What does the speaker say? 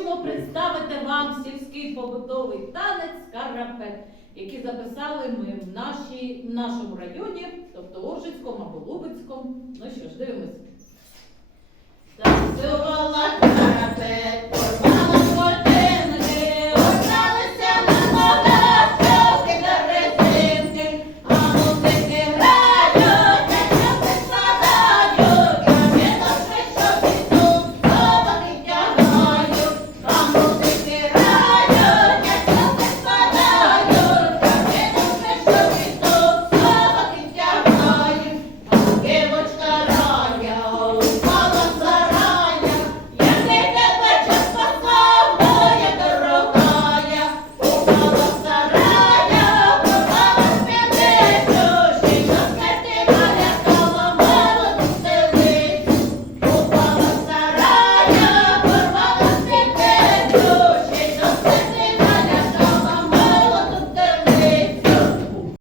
Хочемо представити вам сільський побутовий танець карапет, який записали ми в, нашій, в нашому районі, тобто Оржицькому або Лубицькому. Ну що ж, дивимося.